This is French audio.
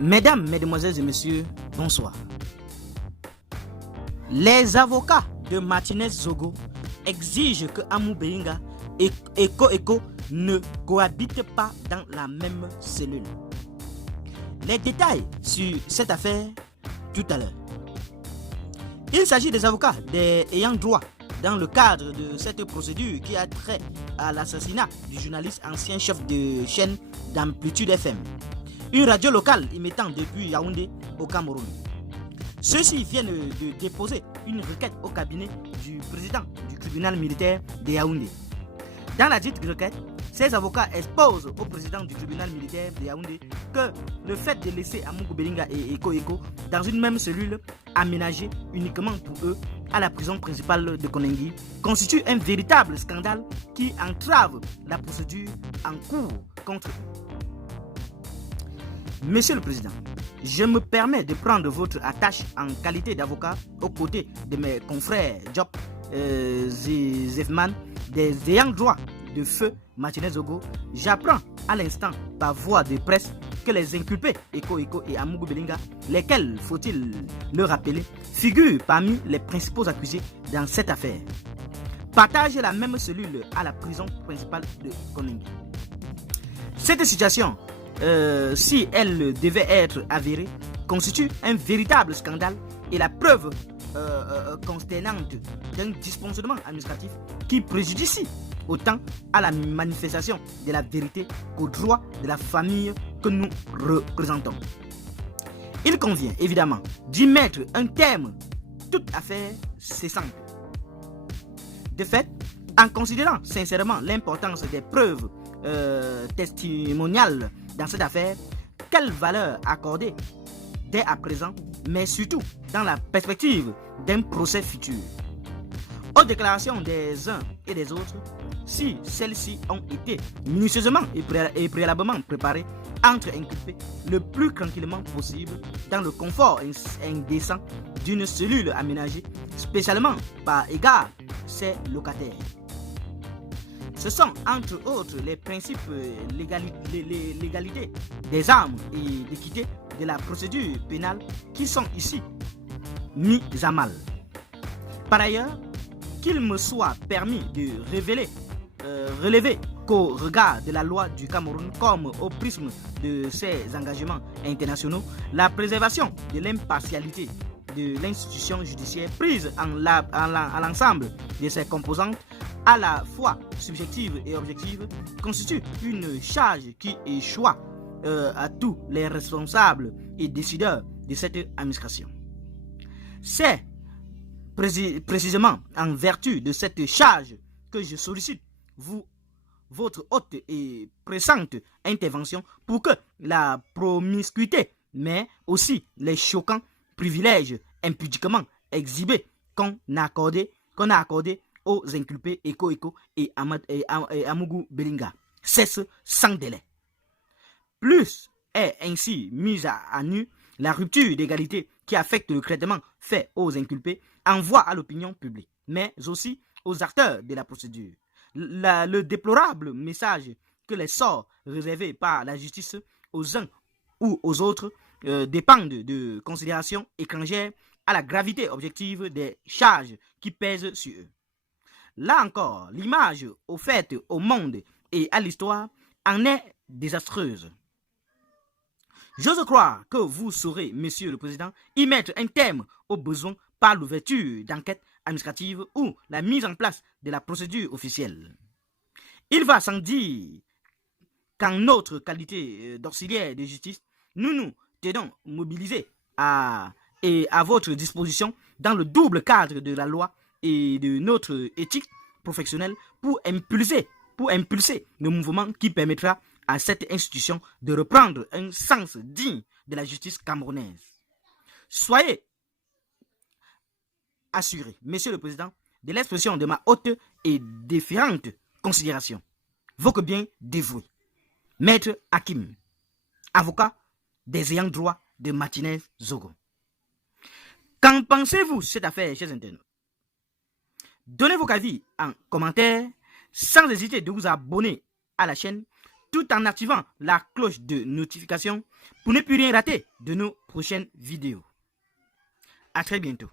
Mesdames, Mesdemoiselles et Messieurs, bonsoir. Les avocats de Martinez Zogo exigent que Amou Bélinga et Eko ne cohabitent pas dans la même cellule. Les détails sur cette affaire tout à l'heure. Il s'agit des avocats des ayants droit dans le cadre de cette procédure qui a trait à l'assassinat du journaliste ancien chef de chaîne d'Amplitude FM, une radio locale émettant depuis Yaoundé au Cameroun. Ceux-ci viennent de déposer une requête au cabinet du président du tribunal militaire de Yaoundé. Dans la dite requête, ces avocats exposent au président du tribunal militaire de Yaoundé que le fait de laisser Amou Bélinga et Eko dans une même cellule aménagée uniquement pour eux à la prison principale de Konengi constitue un véritable scandale qui entrave la procédure en cours contre eux. Monsieur le Président, je me permets de prendre votre attache en qualité d'avocat aux côtés de mes confrères Diop Zefman, des ayants droit de feu Martinez Zogo. J'apprends à l'instant par voie de presse que les inculpés Eko et Amou Bélinga, lesquels, faut-il le rappeler, figurent parmi les principaux accusés dans cette affaire, partagent la même cellule à la prison principale de Konengi. Cette situation, si elle devait être avérée, constitue un véritable scandale et la preuve consternante d'un dysfonctionnement administratif qui préjudicie autant à la manifestation de la vérité qu'aux droits de la famille que nous représentons. Il convient évidemment d'y mettre un terme, toute affaire cessante. De fait, en considérant sincèrement l'importance des preuves testimoniales dans cette affaire, quelle valeur accorder dès à présent, mais surtout dans la perspective d'un procès futur aux déclarations des uns et des autres, si celles-ci ont été minutieusement et préalablement préparées entre inculpés le plus tranquillement possible dans le confort indécent d'une cellule aménagée spécialement par égard ses locataires. Ce sont entre autres les principes l'égalité des armes et d'équité de la procédure pénale qui sont ici mis à mal. Par ailleurs, qu'il me soit permis de relever qu'au regard de la loi du Cameroun comme au prisme de ses engagements internationaux, la préservation de l'impartialité de l'institution judiciaire prise en l'ensemble de ses composantes, à la fois subjective et objective, constitue une charge qui échoue à tous les responsables et décideurs de cette administration. C'est précisément en vertu de cette charge que je sollicite votre haute et pressante intervention pour que la promiscuité, mais aussi les choquants privilèges impudiquement exhibés qu'on a accordés aux inculpés Eko et Amou Bélinga cessent sans délai. Plus est ainsi mise à nu la rupture d'égalité qui affecte le traitement fait aux inculpés, envoie à l'opinion publique, mais aussi aux acteurs de la procédure. Le déplorable message que les sorts réservés par la justice aux uns ou aux autres dépendent de considérations étrangères à la gravité objective des charges qui pèsent sur eux. Là encore, l'image offerte au monde et à l'histoire en est désastreuse. J'ose croire que vous saurez, Monsieur le Président, y mettre un terme aux besoins par l'ouverture d'enquêtes administratives ou la mise en place de la procédure officielle. Il va sans dire qu'en notre qualité d'auxiliaire de justice, nous nous tenons mobilisés à votre disposition dans le double cadre de la loi et de notre éthique professionnelle pour impulser le mouvement qui permettra à cette institution de reprendre un sens digne de la justice camerounaise. Soyez assuré, Monsieur le Président, de l'expression de ma haute et déférente considération. Vos que bien dévoué, Maître Hakim, avocat des ayants droit de Martinez Zogo. Qu'en pensez-vous de cette affaire, chers internautes? Donnez vos avis en commentaire, sans hésiter de vous abonner à la chaîne tout en activant la cloche de notification pour ne plus rien rater de nos prochaines vidéos. À très bientôt.